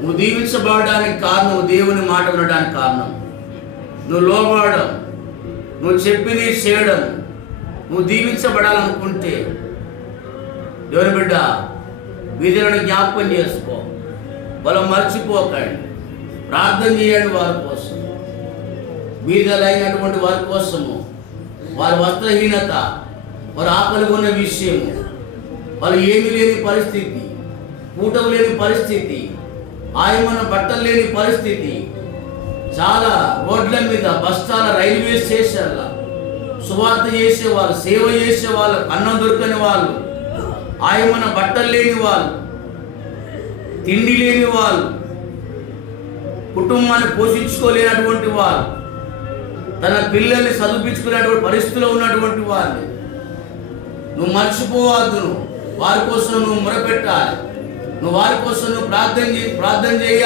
నువ్వు దీవించబడడానికి కారణం దేవుని మాట వినడానికి కారణం. నువ్వు లోబడడం నువ్వు చెప్పింది చేయడం నువ్వు దీవించబడాలనుకుంటే దేవుని బిడ్డ విధులను జ్ఞాపకం చేసుకో. వాళ్ళు మర్చిపోకండి. ప్రార్థన చేయండి వారి కోసం. బీదలైనటువంటి వారి కోసము వారి వస్త్రహీనత వారు ఆకలిగొన్న విషయము వాళ్ళు ఏమి లేని పరిస్థితి కూటం లేని పరిస్థితి ఆయమన బట్టలు లేని పరిస్థితి. చాలా రోడ్ల మీద బస్తాల రైల్వే స్టేషన్ల సువార్త చేసే వాళ్ళు సేవ చేసే వాళ్ళు అన్నం దొరకని వాళ్ళు ఆయమన బట్టలు లేని వాళ్ళు తిండి లేని వాళ్ళు కుటుంబాన్ని పోషించుకోలేనటువంటి వారు తన పిల్లల్ని చదివించుకునేటువంటి పరిస్థితిలో ఉన్నటువంటి వారిని నువ్వు మర్చిపోవద్దు నువ్వు. వారి కోసం నువ్వు మొరపెట్టాలి. నువ్వు వారి కోసం నువ్వు ప్రార్థన చేయి ప్రార్థన చేయాలి